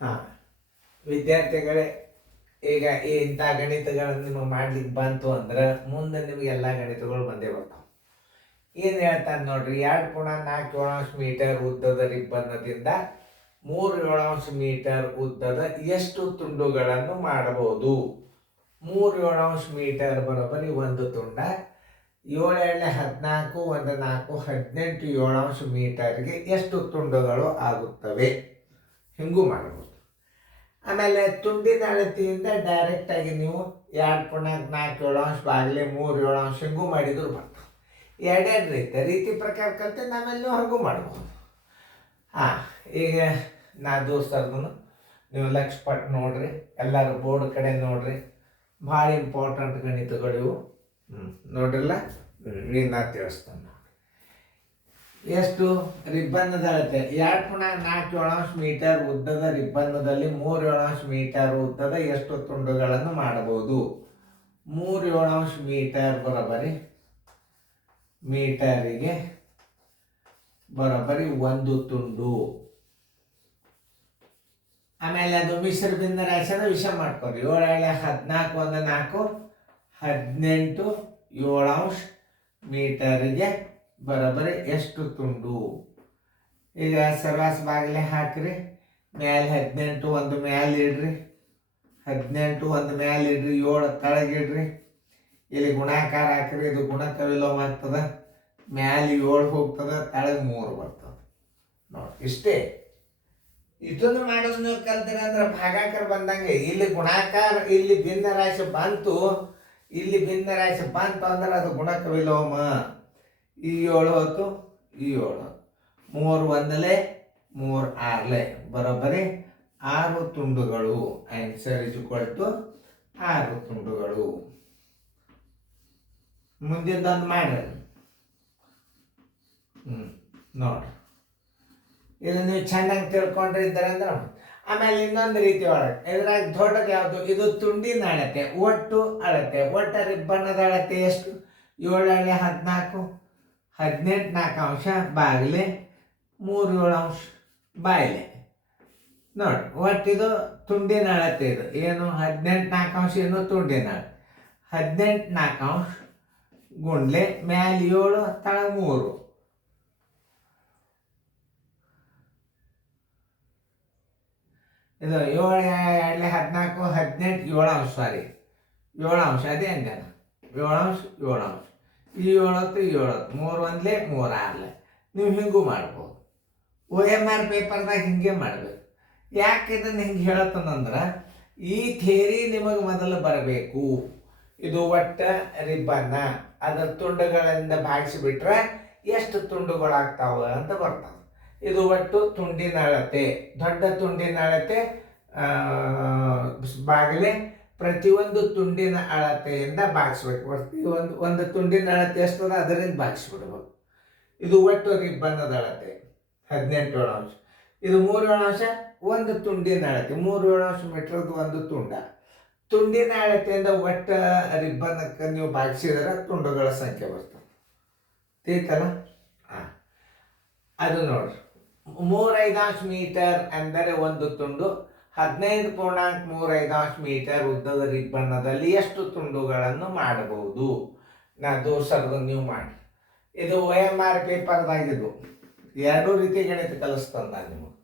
ಹಾಂ, ವಿದ್ಯಾರ್ಥಿಗಳೇ, ಈಗ ಇಂಥ ಗಣಿತಗಳನ್ನು ನಿಮಗೆ ಮಾಡ್ಲಿಕ್ಕೆ ಬಂತು ಅಂದ್ರೆ ಮುಂದೆ ನಿಮಗೆ ಎಲ್ಲ ಗಣಿತಗಳು ಬಂದೇ ಬರ್ತಾವೆ. ಏನು ಹೇಳ್ತಾನೆ ನೋಡ್ರಿ, 2.4 ಮೀಟರ್ ಉದ್ದದ ರಿಬ್ಬನ್ನದಿಂದ 3 ಮೀಟರ್ ಉದ್ದದ ಎಷ್ಟು ತುಂಡುಗಳನ್ನು ಮಾಡಬಹುದು? 3 ಮೀಟರ್ ಬರೋಬ್ಬರಿ ಒಂದು ತುಂಡ. 7 14 1 4 18 ಮೀಟರ್ಗೆ ಎಷ್ಟು ತುಂಡುಗಳು ಆಗುತ್ತವೆ? ಹಿಂಗೂ ಮಾಡಬಹುದು. ಆಮೇಲೆ ತುಂಡಿನ ಅಳತೆಯಿಂದ ಡೈರೆಕ್ಟಾಗಿ ನೀವು 2.4 ಬಾಗಿಲೆ 3 ಹಿಂಗೂ ಮಾಡಿದ್ರು ಬರ್ತದೆ. ಎರಡೆರಡು ರೀತಿ ಪ್ರಕಾರ ಕಲಿತೆ ನಾವೆಲ್ಲ ನೀವು ಹಾಗೂ ಮಾಡ್ಬೋದು. ಹಾಂ, ಈಗ ನಾ ದೋಸ್ತರ್ದು ನೀವು ಲಕ್ಷಪಟ್ಟು ನೋಡ್ರಿ, ಎಲ್ಲರೂ ಬೋರ್ಡ್ ಕಡೆ ನೋಡ್ರಿ, ಭಾಳ ಇಂಪಾರ್ಟೆಂಟ್ ಗಣಿತಗಳಿವು. ನೋಡ್ರಿಲ್ಲ, ನಾ ತಿಳಿಸ್ತಾನೆ. ಎಷ್ಟು ರಿಬ್ಬನ್ನದ ಅಳತೆ? 2.4 ಮೀಟರ್ ಉದ್ದದ ರಿಬ್ಬನ್ನದಲ್ಲಿ 3 ಮೀಟರ್ ಉದ್ದದ ಎಷ್ಟು ತುಂಡುಗಳನ್ನು ಮಾಡಬಹುದು? 3 ಮೀಟರ್ ಬರೋಬ್ಬರಿ ಮೀಟರಿಗೆ ಬರೋಬ್ಬರಿ ಒಂದು ತುಂಡು. ಆಮೇಲೆ ಅದು ಮಿಶ್ರ ಭಿನ್ನ ರಾಶಿಯನ್ನು ವಿಷಯ ಮಾಡ್ಕೊರಿ. 7 14 1 4 18 7 ಮೀಟರಿಗೆ ಬರೋಬ್ಬರಿ ಎಷ್ಟು ತುಂಡು? ಈಗ ಸರ್ವಾಸ ಬಾಗಿಲೆ ಹಾಕ್ರಿ, ಮ್ಯಾಲೆ 18 ಒಂದು ಮ್ಯಾಲೆ ಇಡ್ರಿ, 18 ಒಂದು ಮ್ಯಾಲೆ ಇಡ್ರಿ, 7 ತಳಗಿಡ್ರಿ, ಇಲ್ಲಿ ಗುಣಾಕಾರ ಹಾಕ್ರಿ, ಇದು ಗುಣಕ ವಿಲೋಮ ಆಗ್ತದ, ಮ್ಯಾಲೆ 7 ಹೋಗ್ತದ, ತಳಗೆ 3 ಬರ್ತದೆ. ನೋಡಿ, ಇಷ್ಟೇ. ಇದನ್ನು ಮಾಡೋದು ನೀವು ಕಲ್ತೀರಿ ಅಂದ್ರೆ ಭಾಗಾಕಾರ ಬಂದಂಗೆ. ಇಲ್ಲಿ ಗುಣಾಕಾರ, ಇಲ್ಲಿ ಭಿನ್ನ ರಾಶಿ ಬಂತು, ಇಲ್ಲಿ ಭಿನ್ನ ರಾಶಿ ಬಂತು ಅಂದ್ರೆ ಅದು ಗುಣಕ ವಿಲೋಮ. ಈ 7 ಹೊತ್ತು, ಈ 7 3 1 3 6 ಬರೋಬ್ಬರಿ 6 ತುಂಡುಗಳು. ಆನ್ಸರ್ ಇಸ್ ಈಕ್ವಲ್ ಟು 6 ತುಂಡುಗಳು. ಮುಂದಿದ್ದೊಂದು ಮಾಡ್ರಿ. ನೋಡ್ರಿ, ಇದು ನೀವು ಚೆನ್ನಾಗಿ ತಿಳ್ಕೊಂಡಿದ್ದಾರೆ ಅಂದ್ರೆ. ಆಮೇಲೆ ಇನ್ನೊಂದು ರೀತಿ ಒಳಗೆ ಇದ್ರಾಗ ದೊಡ್ಡದು ಯಾವುದು? ಇದು ತುಂಡಿನ ಅಳತೆ, ಒಟ್ಟು ಅಳತೆ. ಒಟ್ಟ ರಿಬ್ಬನ್ನದ ಅಳತೆ ಎಷ್ಟು? 7 14 18 4 ಬಾಗಿಲೆ 3 7 ಬಾಯಿಲೆ. ನೋಡಿ, ಒಟ್ಟಿದು ತುಂಡಿನ ಅಳತೆ. ಇದು ಏನು? 18 4 ಏನು ತುಂಡಿನ ಅಳತೆ. 18 4 ಗುಂಡ್ಲೆ ಮ್ಯಾಲೆ 7 ತಳ 3. ಇದು 7 14 18 7 ಸಾರಿ 7 ಅದೇ ಅಂಜನ 7 ಈ 7 ಈ 7 3 1 3 6 ನೀವು ಹಿಂಗೂ ಮಾಡ್ಬೋದು. OMR ಪೇಪರ್ದಾಗ ಹಿಂಗೆ ಮಾಡಬೇಕು. ಯಾಕೆ ಇದನ್ನು ಹಿಂಗೆ ಹೇಳತ್ತಂದ್ರೆ, ಈ ಥಿಯರಿ ನಿಮಗೆ ಮೊದಲು ಬರಬೇಕು. ಇದು ಒಟ್ಟ ರಿಬ್ಬನ್ನ ಅದರ ತುಂಡುಗಳಿಂದ ಭಾಗಿಸಿಬಿಟ್ರೆ ಎಷ್ಟು ತುಂಡುಗಳಾಗ್ತಾವ ಅಂತ ಬರ್ತದೆ. ಇದು ಒಟ್ಟು ತುಂಡಿನ ಅಳತೆ, ದೊಡ್ಡ ತುಂಡಿನ ಅಳತೆ ಬಾಗಿಲೆ ಪ್ರತಿಯೊಂದು ತುಂಡಿನ ಅಳತೆಯಿಂದ ಭಾಗಿಸ್ಬೇಕು. ಒಂದು ತುಂಡಿನ ಅಳತೆ ಎಷ್ಟದ ಅದರಿಂದ ಭಾಗಿಸ್ಬಿಡ್ಬೇಕು. ಇದು ಒಟ್ಟು ರಿಬ್ಬನ್ನದ ಅಳತೆ 18 7 ಇದು 3 ಒಂದು ತುಂಡಿನ ಅಳತೆ. 3 ಮೀಟರ್ದು ಒಂದು ತುಂಡ. ತುಂಡಿನ ಅಳತೆಯಿಂದ ಒಟ್ಟ ರಿಬ್ಬನ್ನಕ್ಕೆ ನೀವು ಭಾಗಿಸಿದ್ರೆ ತುಂಡುಗಳ ಸಂಖ್ಯೆ ಬರ್ತದೆ. ತಿಳಿತಲ್ಲ? ಅದು ನೋಡ್ರಿ, 3/5 ಮೀಟರ್ ಅಂದರೆ ಒಂದು ತುಂಡು. 15.35 ಮೀಟರ್ ಉದ್ದದ ರಿಬ್ಬನ್ನದಲ್ಲಿ ಎಷ್ಟು ತುಂಡುಗಳನ್ನು ಮಾಡಬಹುದು? ನಾ ದೋಸರ್ದು ನೀವು ಮಾಡಿ. ಇದು OMR ಪೇಪರ್ದಾಗಿದ್ದು. 2 ರೀತಿ ಗಣಿತ ಕಲಿಸ್ತಾನೆ ನಾನು ನಿಮಗೆ.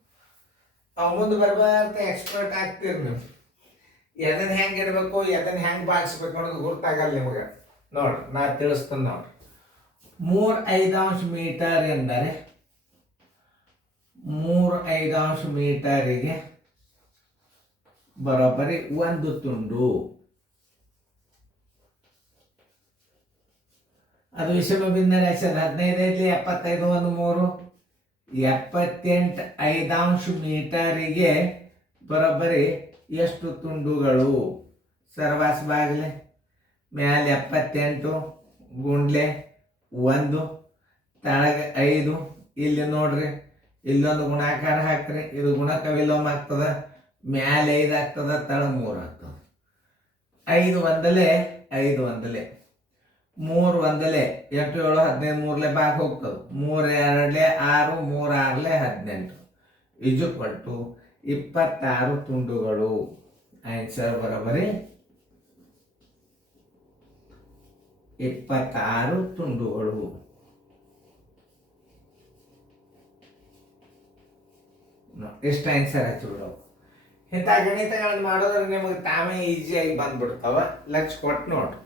ಅವು ಮುಂದೆ ಬರ್ಬಾರ್ದು ಎಕ್ಸ್ಪರ್ಟ್ ಆಗ್ತೀರಿ ನೀವು. ಎದನ್ನು ಹೆಂಗೆ ಇಡಬೇಕು, ಎದನ್ನು ಹೆಂಗೆ ಭಾಗಿಸ್ಬೇಕು ಅನ್ನೋದು ಗೊತ್ತಾಗಲ್ಲ ನಿಮಗೆ. ನೋಡ್ರಿ, ನಾ ತಿಳಿಸ್ತೇನೆ ನೋಡ್ರಿ. 3/5 ಮೀಟರ್ ಎಂದರೆ 3/5 ಮೀಟರಿಗೆ ಬರೋಬ್ಬರಿ ಒಂದು ತುಂಡು. ಅದು ವಿಷಮ ಭಿನ್ನ ರಾಶಿ. 15 75 1 3 78/5 ಮೀಟರಿಗೆ ಬರೋಬ್ಬರಿ ಎಷ್ಟು ತುಂಡುಗಳು? ಸರ್ವಾಸ ಬಾಗಿಲೆ ಮ್ಯಾಲೆ 78 ಗುಂಡ್ಲೆ 1 ತಳಗೆ 5. ಇಲ್ಲಿ ನೋಡ್ರಿ, ಇಲ್ಲೊಂದು ಗುಣಾಕಾರ ಹಾಕ್ರಿ, ಇದು ಗುಣಕ ವಿಲೋಮ ಆಗ್ತದ, ಮ್ಯಾಲೆ 5 ಆಗ್ತದ, ತಳ 3 ಆಗ್ತದ. 5 1 5 1 3 1 8 7 15 3 ಬಾಗಿ ಹೋಗ್ತದೆ. 3 2 6 3 6 18 ಇಜುಕ್ವಟ್ಟು 26 ತುಂಡುಗಳು. ಆನ್ಸರ್ ಬರೋಬರಿ 26 ತುಂಡುಗಳು. ಎಷ್ಟು ಆನ್ಸರ್ ಹಚ್ಚಿ ಬಿಡವು. ಇಂಥ ಗಣಿತಗಳನ್ನು ಮಾಡೋದ್ರೆ ನಿಮಗೆ ತಾವೇ ಈಸಿಯಾಗಿ ಬಂದ್ಬಿಡ್ತಾವ. ಲಕ್ಷ ಕೊಟ್ಟು ನೋಡ್ರಿ.